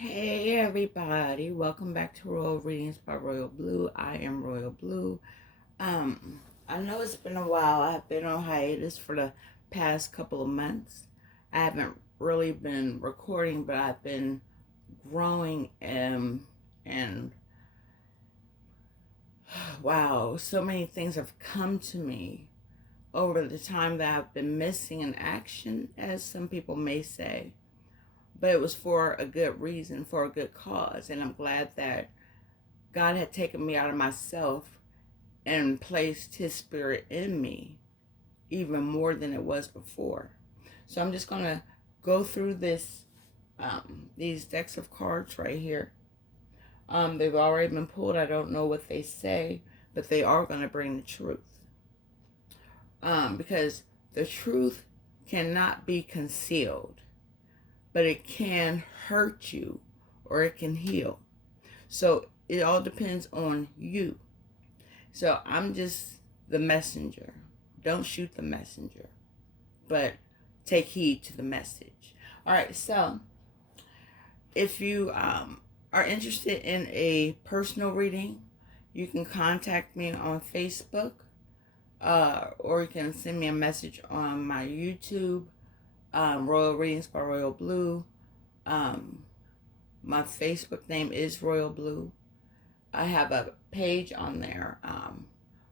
Hey everybody, welcome back to Royal Readings by Royal Blue. I am Royal Blue. I know it's been a while. I've been on hiatus for the past couple of months. I haven't really been recording, but I've been growing and wow, so many things have come to me over the time that I've been missing in action, as some people may say. But it was for a good reason, for a good cause. And I'm glad that God had taken me out of myself and placed his spirit in me even more than it was before. So I'm just going to go through these decks of cards right here. They've already been pulled. I don't know what they say, but they are going to bring the truth. Because the truth cannot be concealed, but it can hurt you or it can heal. So it all depends on you. So I'm just the messenger. Don't shoot the messenger, but take heed to the message. All right, so if you are interested in a personal reading, you can contact me on Facebook, or you can send me a message on my YouTube, Royal Readings by Royal Blue. My Facebook name is Royal Blue. I have a page on there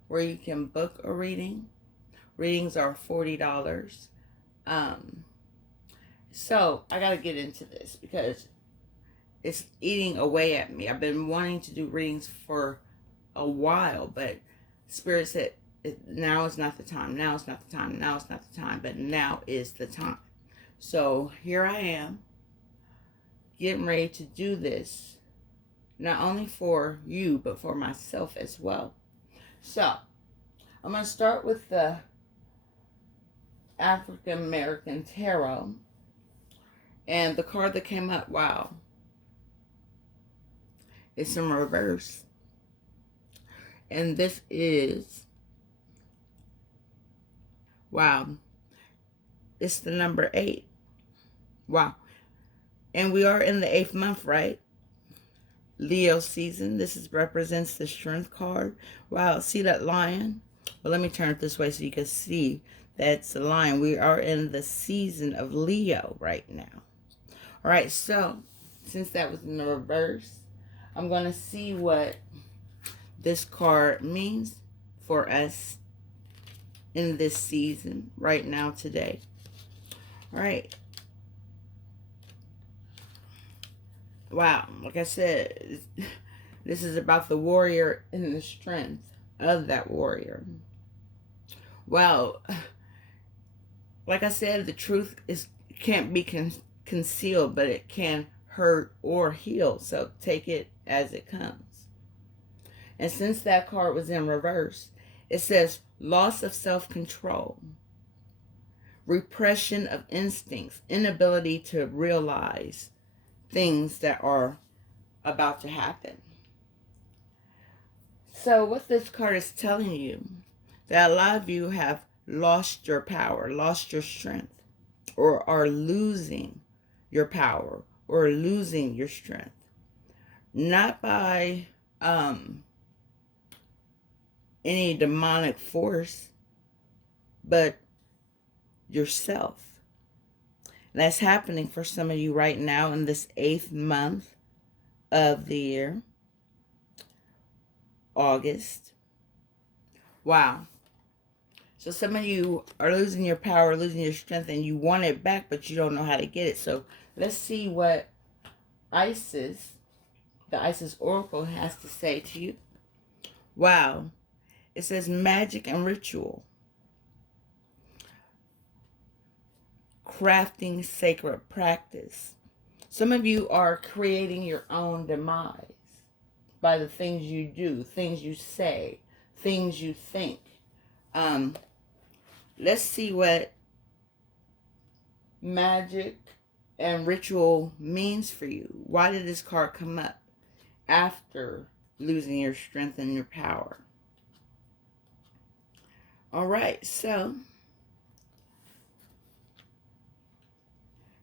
where you can book a reading. Readings are $40. So I got to get into this because it's eating away at me. I've been wanting to do readings for a while, but Spirit said now is not the time. Now is not the time. Now is not the time. But now is the time. So here I am, getting ready to do this, not only for you, but for myself as well. So I'm going to start with the African American Tarot. And the card that came up, wow, it's in reverse. And this is, wow, it's the number 8. Wow. And we are in the 8th month, right? Leo season. This represents the strength card. Wow, see that lion? Well, let me turn it this way so you can see that's the lion. We are in the season of Leo right now. All right, so since that was in the reverse, I'm going to see what this card means for us in this season right now today. All right. Wow, like I said, this is about the warrior and the strength of that warrior. Well, like I said, the truth can't be concealed, but it can hurt or heal. So take it as it comes. And since that card was in reverse, it says loss of self-control, repression of instincts, inability to realize things that are about to happen. So what this card is telling you, that a lot of you have lost your power, lost your strength, or are losing your power or losing your strength. Not by any demonic force, but yourself. And that's happening for some of you right now in this 8th month of the year, August. Wow. So some of you are losing your power, losing your strength, and you want it back, but you don't know how to get it. So let's see what Isis, the Isis Oracle, has to say to you. Wow. It says magic and ritual. Crafting sacred practice. Some of you are creating your own demise by the things you do, things you say, things you think. Let's see what magic and ritual means for you. Why did this card come up after losing your strength and your power? All right, so,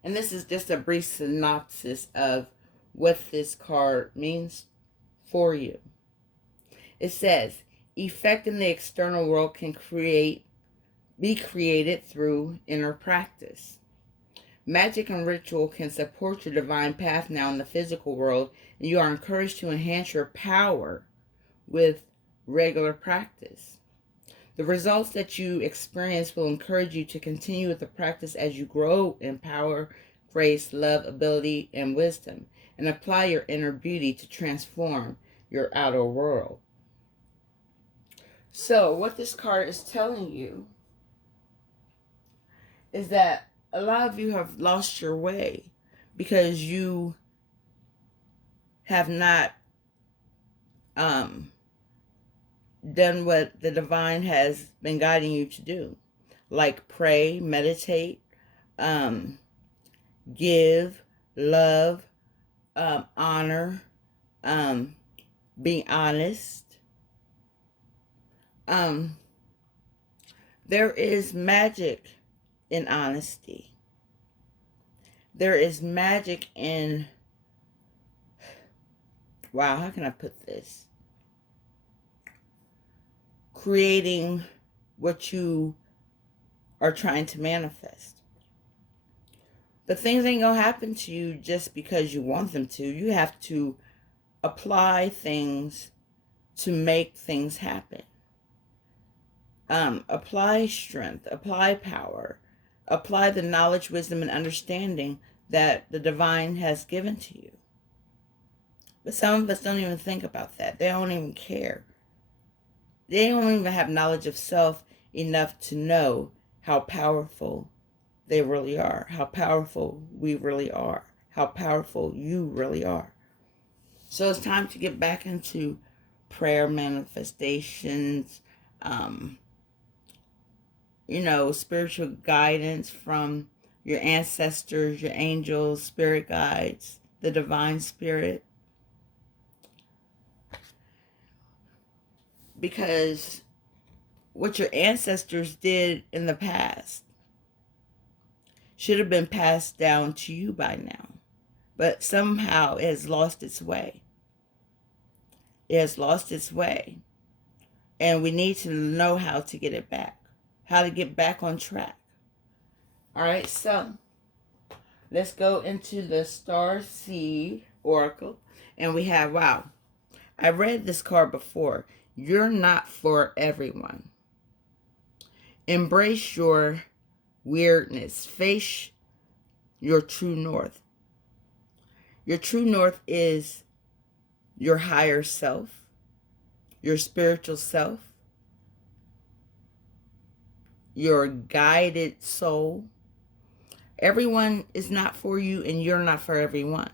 and this is just a brief synopsis of what this card means for you. It says, effect in the external world can be created through inner practice. Magic and ritual can support your divine path now in the physical world, and you are encouraged to enhance your power with regular practice. The results that you experience will encourage you to continue with the practice as you grow in power, grace, love, ability, and wisdom, and apply your inner beauty to transform your outer world. So, what this card is telling you is that a lot of you have lost your way because you have not done what the divine has been guiding you to do, like pray, meditate, give, love, honor, be honest. There is magic in honesty. There is magic in, wow, how can I put this? Creating what you are trying to manifest. But things ain't gonna happen to you just because you want them to. You have to apply things to make things happen. Apply strength, apply power, apply the knowledge, wisdom, and understanding that the divine has given to you. But some of us don't even think about that. They don't even care. They don't even have knowledge of self enough to know how powerful they really are, how powerful we really are, how powerful you really are. So it's time to get back into prayer, manifestations, spiritual guidance from your ancestors, your angels, spirit guides, the divine spirit. Because what your ancestors did in the past should have been passed down to you by now. But somehow it has lost its way. It has lost its way. And we need to know how to get it back. How to get back on track. Alright, so let's go into the Star Seed Oracle. And we have, wow, I read this card before. You're not for everyone. Embrace your weirdness. Face your true north. Your true north is your higher self, your spiritual self, your guided soul. Everyone is not for you, and you're not for everyone.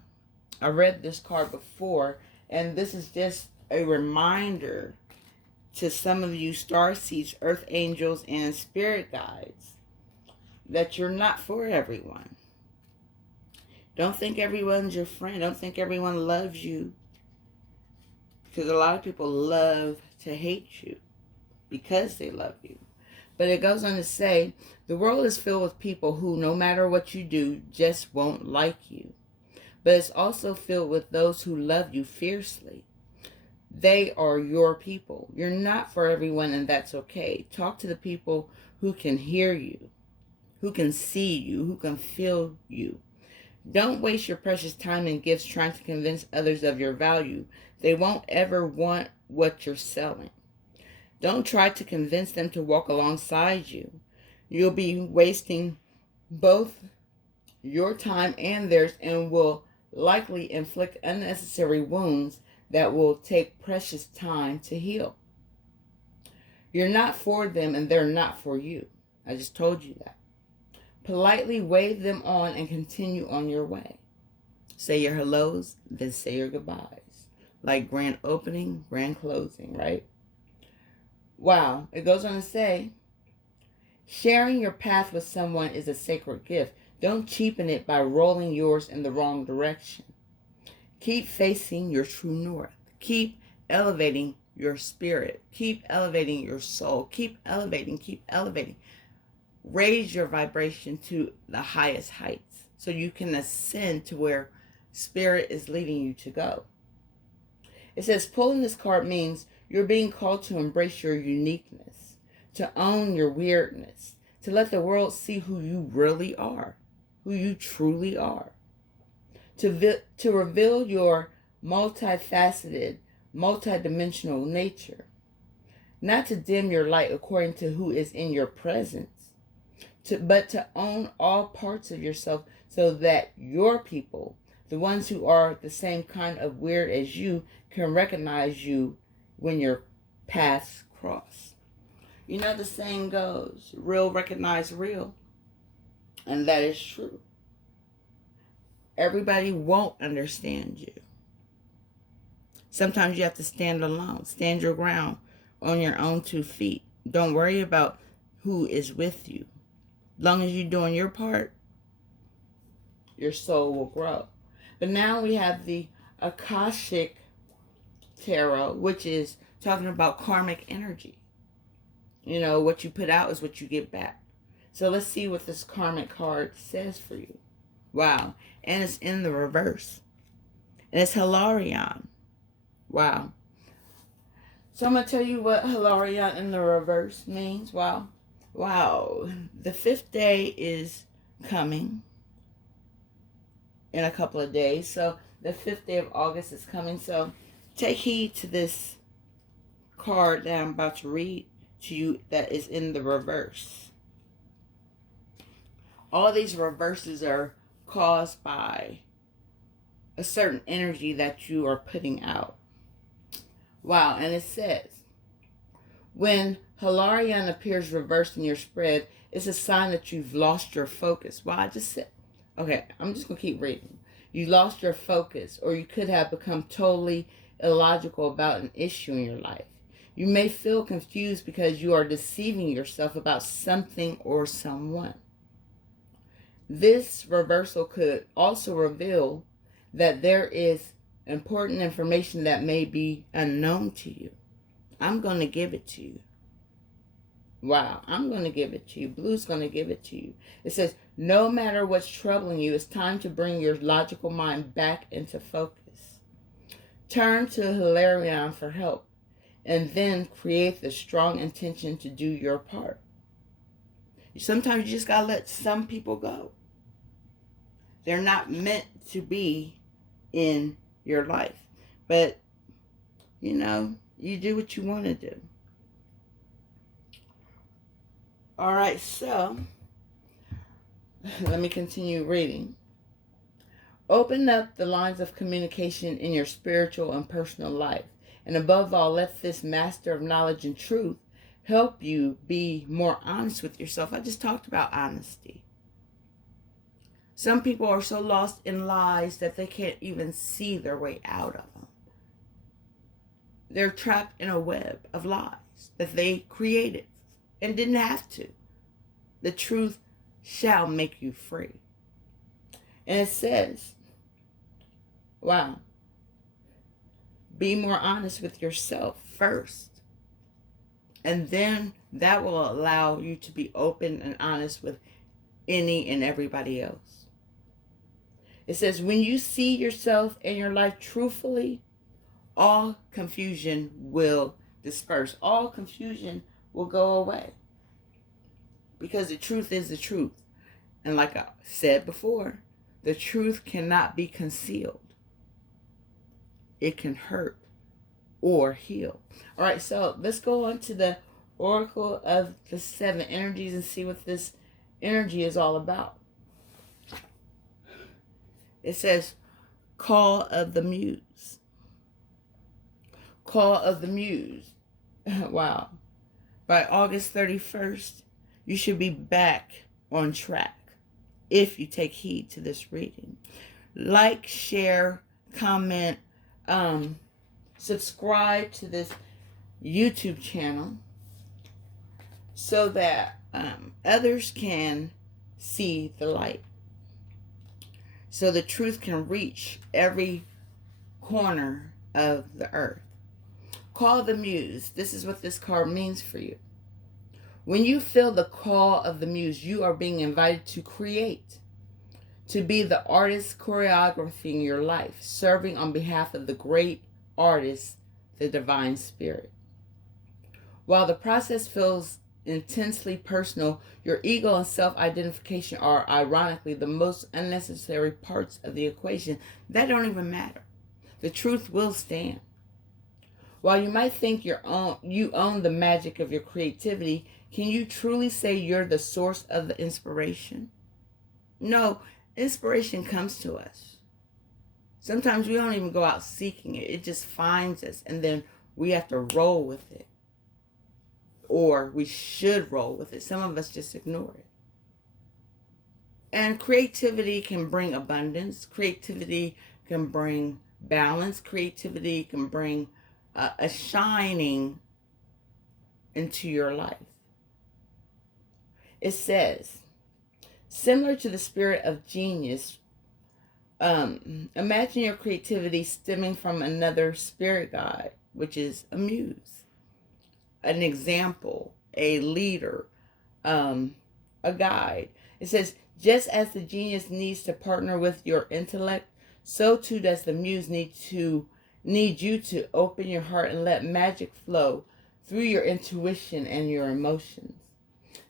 I read this card before, and this is just a reminder to some of you star seeds, earth angels, and spirit guides that you're not for everyone. Don't think everyone's your friend. Don't think everyone loves you. Because a lot of people love to hate you because they love you. But it goes on to say, the world is filled with people who, no matter what you do, just won't like you. But it's also filled with those who love you fiercely. They are your people. You're not for everyone, and that's okay. Talk to the people who can hear you, who can see you, who can feel you. Don't waste your precious time and gifts trying to convince others of your value. They won't ever want what you're selling. Don't try to convince them to walk alongside you. You'll be wasting both your time and theirs, and will likely inflict unnecessary wounds that will take precious time to heal. You're not for them, and they're not for you. I just told you that. Politely wave them on and continue on your way. Say your hellos, then say your goodbyes. Like grand opening, grand closing, right? Wow. It goes on to say, sharing your path with someone is a sacred gift. Don't cheapen it by rolling yours in the wrong direction. Keep facing your true north. Keep elevating your spirit. Keep elevating your soul. Keep elevating. Keep elevating. Raise your vibration to the highest heights so you can ascend to where Spirit is leading you to go. It says pulling this card means you're being called to embrace your uniqueness, to own your weirdness, to let the world see who you really are, who you truly are, to reveal your multifaceted, multidimensional nature, not to dim your light according to who is in your presence, but to own all parts of yourself so that your people, the ones who are the same kind of weird as you, can recognize you when your paths cross. You know, the saying goes, real recognize real. And that is true. Everybody won't understand you. Sometimes you have to stand alone. Stand your ground on your own 2 feet. Don't worry about who is with you. As long as you're doing your part, your soul will grow. But now we have the Akashic Tarot, which is talking about karmic energy. You know, what you put out is what you get back. So let's see what this karmic card says for you. Wow. And it's in the reverse. And it's Hilarion. Wow. So I'm going to tell you what Hilarion in the reverse means. Wow. Wow. The 5th day is coming in a couple of days. So the 5th day of August is coming. So take heed to this card that I'm about to read to you that is in the reverse. All these reverses are caused by a certain energy that you are putting out. Wow, and it says, when Hilarion appears reversed in your spread, it's a sign that you've lost your focus. Wow, I just said, okay, I'm just going to keep reading. You lost your focus, or you could have become totally illogical about an issue in your life. You may feel confused because you are deceiving yourself about something or someone. This reversal could also reveal that there is important information that may be unknown to you. I'm going to give it to you. Wow, I'm going to give it to you. Blue's going to give it to you. It says, no matter what's troubling you, it's time to bring your logical mind back into focus. Turn to Hilarion for help, and then create the strong intention to do your part. Sometimes you just got to let some people go. They're not meant to be in your life. But, you know, you do what you want to do. All right, so let me continue reading. Open up the lines of communication in your spiritual and personal life. And above all, let this master of knowledge and truth help you be more honest with yourself. I just talked about honesty. Some people are so lost in lies that they can't even see their way out of them. They're trapped in a web of lies that they created and didn't have to. The truth shall make you free. And it says, wow, be more honest with yourself first. And then that will allow you to be open and honest with any and everybody else. It says, when you see yourself and your life truthfully, all confusion will disperse. All confusion will go away. Because the truth is the truth. And like I said before, the truth cannot be concealed. It can hurt or heal. All right, so let's go on to the Oracle of the 7 energies and see what this energy is all about. It says, Call of the Muse. Call of the Muse. Wow. By August 31st, you should be back on track if you take heed to this reading. Like, share, comment, subscribe to this YouTube channel so that others can see the light. So the truth can reach every corner of the earth. Call the Muse. This is what this card means for you. When you feel the call of the Muse, you are being invited to create, to be the artist choreographing your life, serving on behalf of the great artist, the divine spirit. While the process feels intensely personal, your ego and self-identification are ironically the most unnecessary parts of the equation. That don't even matter. The truth will stand. While you might think you own the magic of your creativity, can you truly say you're the source of the inspiration? No, inspiration comes to us. Sometimes we don't even go out seeking it. It just finds us, and then we have to roll with it. Or we should roll with it. Some of us just ignore it. And creativity can bring abundance. Creativity can bring balance. Creativity can bring a shining into your life. It says, similar to the spirit of genius, imagine your creativity stemming from another spirit guide, which is a muse, an example, a leader, a guide. It says, just as the genius needs to partner with your intellect, so too does the muse need you to open your heart and let magic flow through your intuition and your emotions.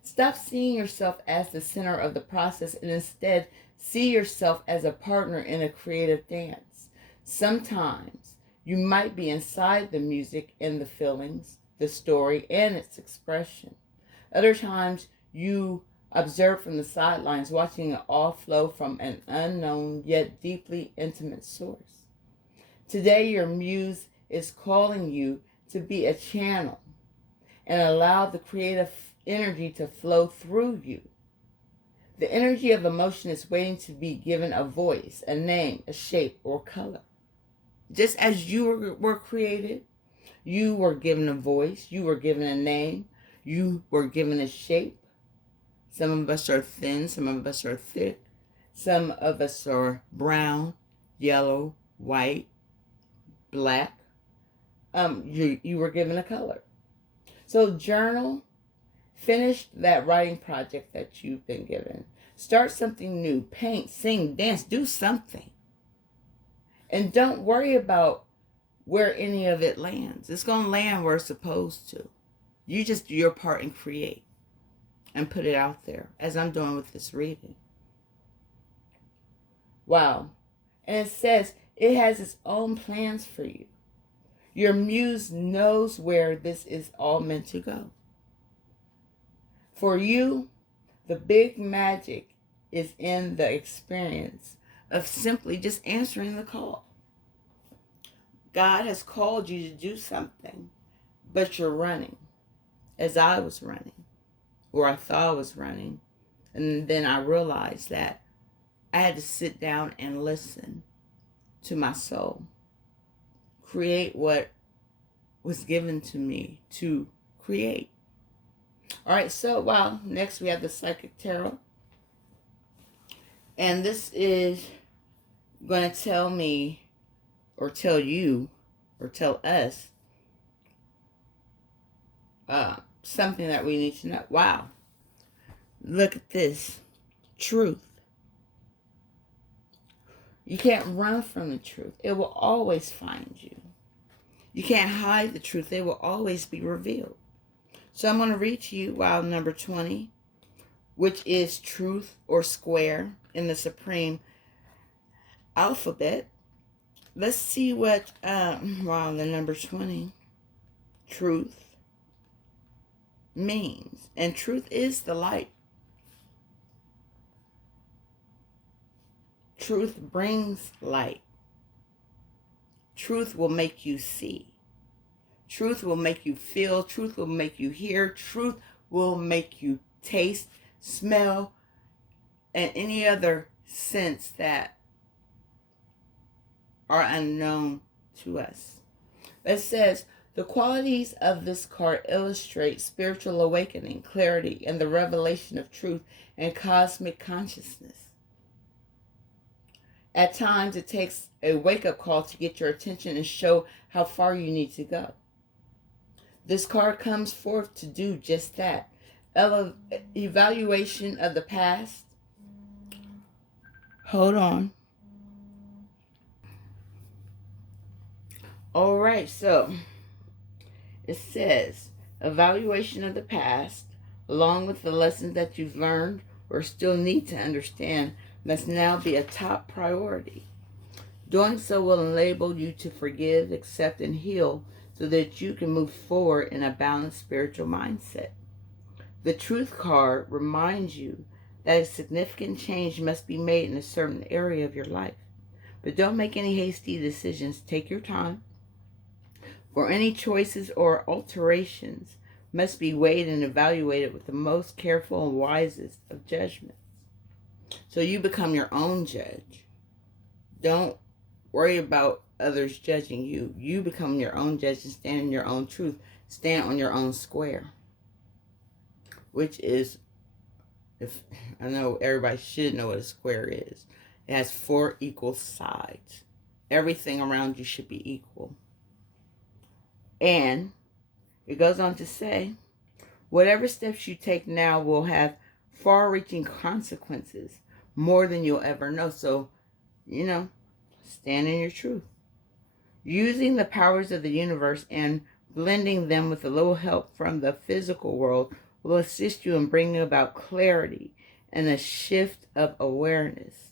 Stop seeing yourself as the center of the process and instead see yourself as a partner in a creative dance. Sometimes you might be inside the music and the feelings, the story, and its expression. Other times you observe from the sidelines, watching it all flow from an unknown yet deeply intimate source. Today your muse is calling you to be a channel and allow the creative energy to flow through you. The energy of emotion is waiting to be given a voice, a name, a shape, or color. Just as you were created, you were given a voice, you were given a name, you were given a shape. Some of us are thin, some of us are thick, some of us are brown, yellow, white, black. You were given a color. So journal, finish that writing project that you've been given. Start something new, paint, sing, dance, do something. And don't worry about where any of it lands. It's going to land where it's supposed to. You just do your part and create and put it out there, as I'm doing with this reading. Wow. And it says it has its own plans for you. Your muse knows where this is all meant to go. For you, the big magic is in the experience of simply just answering the call. God has called you to do something, but you're running, as I was running, or I thought I was running. And then I realized that I had to sit down and listen to my soul, create what was given to me to create. All right, so next we have the Psychic Tarot. And this is going to tell me, or tell you, or tell us something that we need to know. Wow. Look at this. Truth. You can't run from the truth. It will always find you. You can't hide the truth. It will always be revealed. So I'm going to read to you, number 20, which is truth or square in the supreme alphabet. Let's see what, the number 20, truth, means. And truth is the light. Truth brings light. Truth will make you see. Truth will make you feel. Truth will make you hear. Truth will make you taste, smell, and any other sense that are unknown to us. It says, the qualities of this card illustrate spiritual awakening, clarity, and the revelation of truth and cosmic consciousness. At times, it takes a wake-up call to get your attention and show how far you need to go. This card comes forth to do just that. Evaluation of the past, Hold on. All right, so it says evaluation of the past, along with the lessons that you've learned or still need to understand, must now be a top priority. Doing so will enable you to forgive, accept, and heal so that you can move forward in a balanced spiritual mindset. The Truth card reminds you that a significant change must be made in a certain area of your life. But don't make any hasty decisions. Take your time. For any choices or alterations must be weighed and evaluated with the most careful and wisest of judgments. So you become your own judge. Don't worry about others judging you. You become your own judge and stand in your own truth. Stand on your own square. Which is, if I know everybody should know what a square is. It has 4 equal sides. Everything around you should be equal. And it goes on to say, whatever steps you take now will have far-reaching consequences, more than you'll ever know. So, stand in your truth. Using the powers of the universe and blending them with a little help from the physical world will assist you in bringing about clarity and a shift of awareness.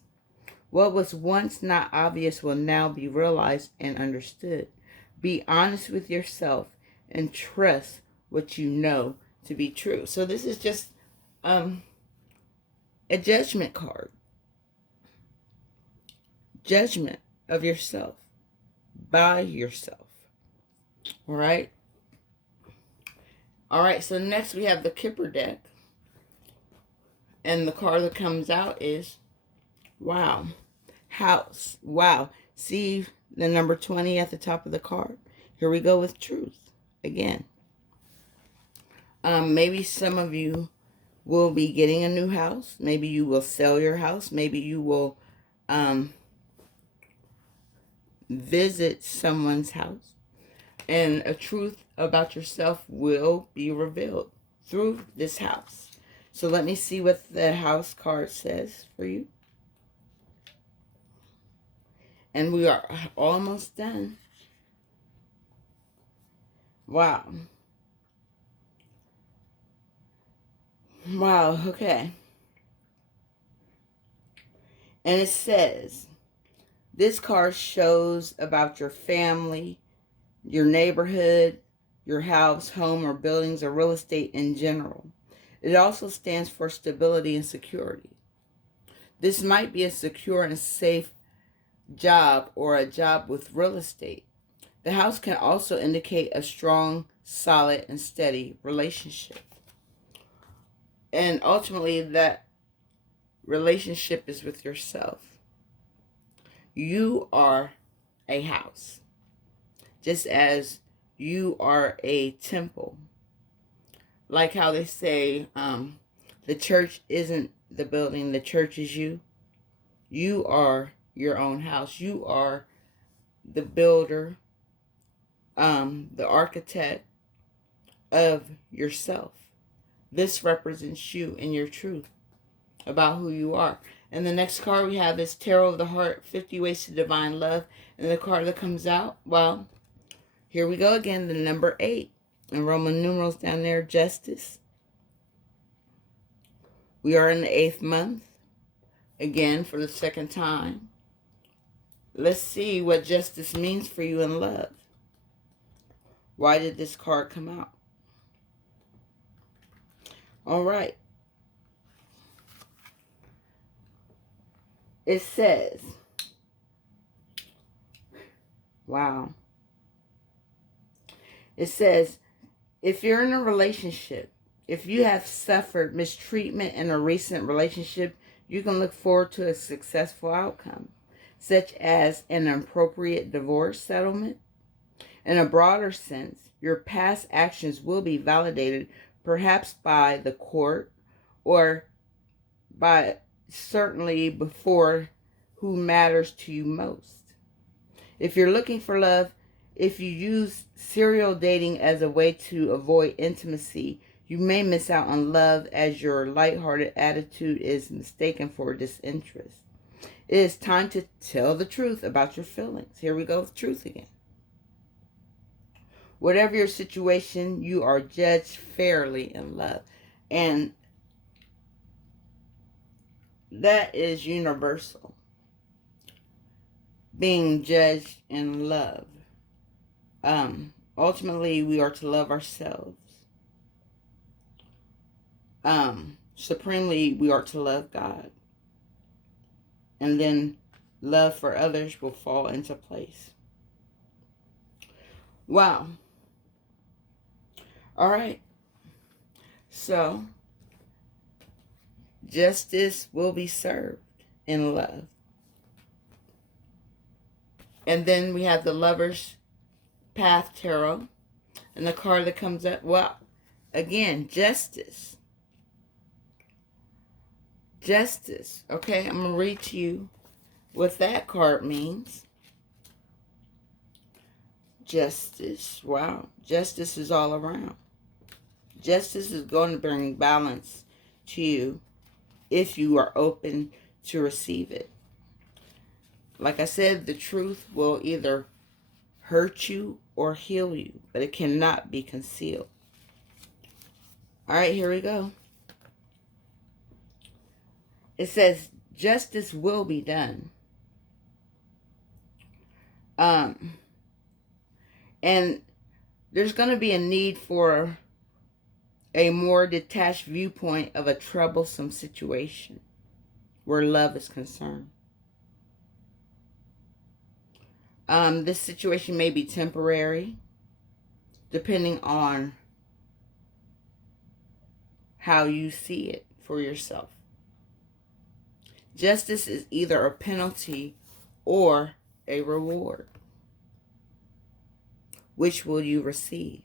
What was once not obvious will now be realized and understood. Be honest with yourself and trust what you know to be true. So this is just a judgment card. Judgment of yourself by yourself. All right. All right. So next we have the Kipper deck. And the card that comes out is, wow, house. Wow. See the number 20 at the top of the card. Here we go with truth again. Maybe some of you will be getting a new house. Maybe you will sell your house. Maybe you will visit someone's house. And a truth about yourself will be revealed through this house. So let me see what the house card says for you. And we are almost done. Wow. Wow, okay. And it says, this card shows about your family, your neighborhood, your house, home, or buildings, or real estate in general. It also stands for stability and security. This might be a secure and safe job or a job with real estate. The house can also indicate a strong, solid, and steady relationship. And ultimately, that relationship is with yourself. You are a house, just as you are a temple. Like how they say, the church isn't the building, the church is you. You are your own house. You are the builder, the architect of yourself. This represents you and your truth about who you are. And the next card we have is Tarot of the Heart, 50 Ways to Divine Love. And the card that comes out, well, here we go again, the number 8. And Roman numerals down there, Justice. We are in the 8th month, again for the second time. Let's see what justice means for you in love. Why did this card come out? All right. It says, wow. It says, if you're in a relationship, if you have suffered mistreatment in a recent relationship, you can look forward to a successful outcome, such as an appropriate divorce settlement. In a broader sense, your past actions will be validated, perhaps by the court or by certainly before who matters to you most. If you're looking for love, if you use serial dating as a way to avoid intimacy, you may miss out on love as your lighthearted attitude is mistaken for disinterest. It is time to tell the truth about your feelings. Here we go with truth again. Whatever your situation, you are judged fairly in love. And that is universal. Being judged in love. Ultimately, we are to love ourselves. Supremely, we are to love God. And then love for others will fall into place. Wow. All right. So, justice will be served in love. And then we have the Lover's Path Tarot. And the card that comes up, well, again, justice. Justice. Okay, I'm going to read to you what that card means. Justice. Wow. Justice is all around. Justice is going to bring balance to you if you are open to receive it. Like I said, the truth will either hurt you or heal you, but it cannot be concealed. All right, here we go. It says, justice will be done. And there's going to be a need for a more detached viewpoint of a troublesome situation where love is concerned. This situation may be temporary, depending on how you see it for yourself. Justice is either a penalty or a reward. Which will you receive?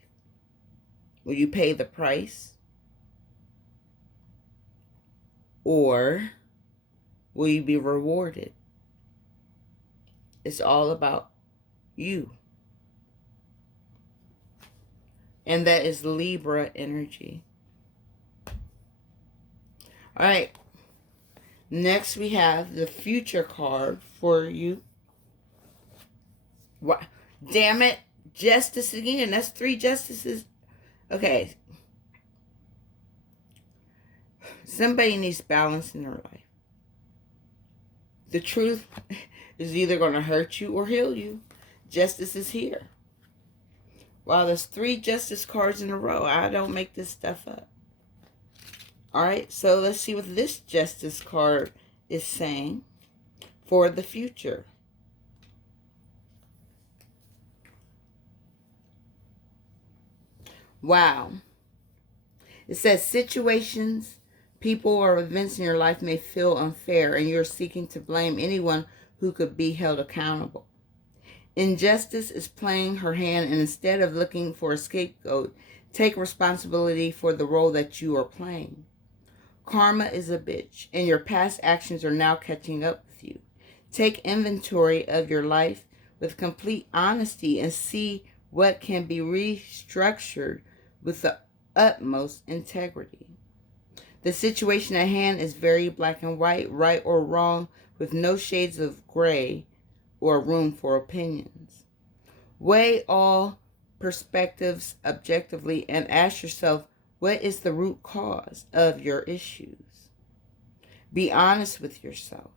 Will you pay the price? Or will you be rewarded? It's all about you. And that is Libra energy. All right. Next we have the future card for you. What? Damn it. Justice again. That's 3 justices. Okay. Somebody needs balance in their life. The truth is either going to hurt you or heal you. Justice is here. Wow, there's 3 justice cards in a row. I don't make this stuff up. All right, so let's see what this justice card is saying for the future. Wow. It says situations, people, or events in your life may feel unfair, and you're seeking to blame anyone who could be held accountable. Injustice is playing her hand, and instead of looking for a scapegoat, take responsibility for the role that you are playing. Karma is a bitch, and your past actions are now catching up with you. Take inventory of your life with complete honesty and see what can be restructured with the utmost integrity. The situation at hand is very black and white, right or wrong, with no shades of gray or room for opinions. Weigh all perspectives objectively and ask yourself, what is the root cause of your issues? Be honest with yourself.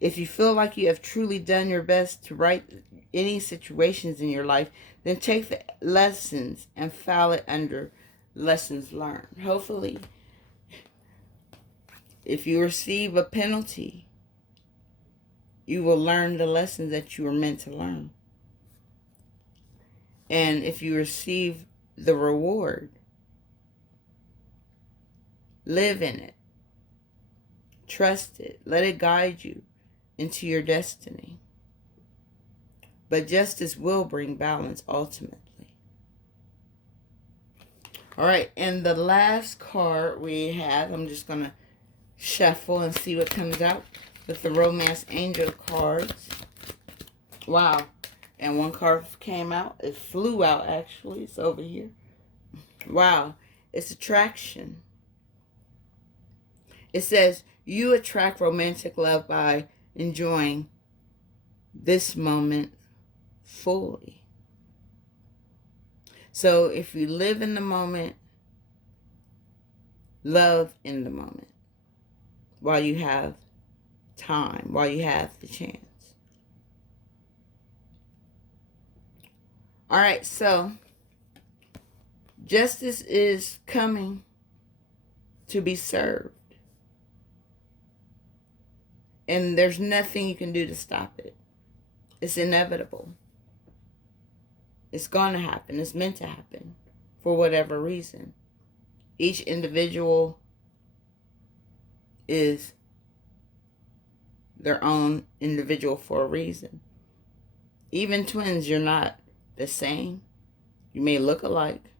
If you feel like you have truly done your best to right any situations in your life, then take the lessons and file it under lessons learned. Hopefully, if you receive a penalty, you will learn the lessons that you were meant to learn. And if you receive the reward, live in it. Trust it. Let it guide you into your destiny. But justice will bring balance ultimately. All right, and the last card we have, I'm just going to shuffle and see what comes out with the Romance Angel cards. Wow. And one card came out. It flew out, actually. It's over here. Wow. It's attraction. It says, you attract romantic love by enjoying this moment fully. So if you live in the moment, love in the moment while you have time, while you have the chance. All right, so justice is coming to be served. And there's nothing you can do to stop it. It's inevitable. It's going to happen. It's meant to happen for whatever reason. Each individual is their own individual for a reason. Even twins, you're not the same. You may look alike.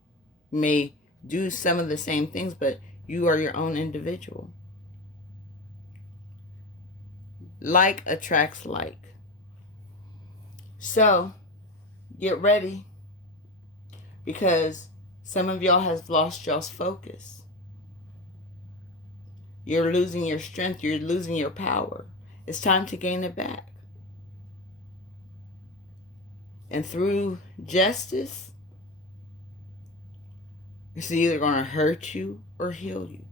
You may do some of the same things, but you are your own individual. Like attracts like. So, get ready, because some of y'all has lost y'all's focus. You're losing your strength. You're losing your power. It's time to gain it back. And through justice, it's either going to hurt you or heal you.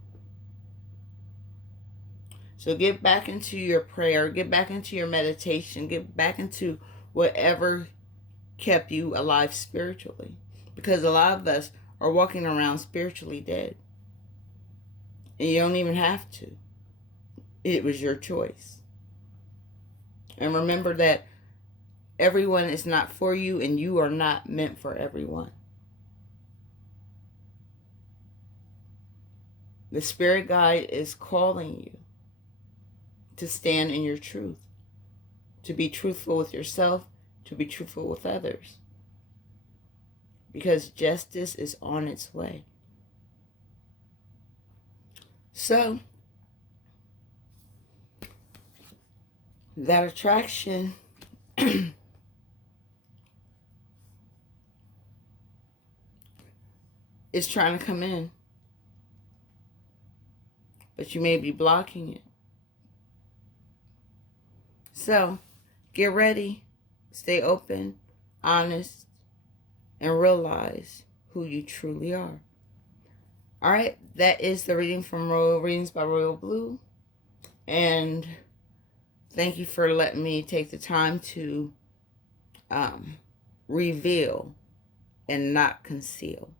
So get back into your prayer, get back into your meditation, get back into whatever kept you alive spiritually. Because a lot of us are walking around spiritually dead. And you don't even have to. It was your choice. And remember that everyone is not for you, and you are not meant for everyone. The Spirit Guide is calling you to stand in your truth, to be truthful with yourself, to be truthful with others. Because justice is on its way. So, that attraction is trying to come in. But you may be blocking it. So, get ready, stay open, honest, and realize who you truly are. All right, that is the reading from Royal Readings by Royal Bleu. And thank you for letting me take the time to reveal and not conceal.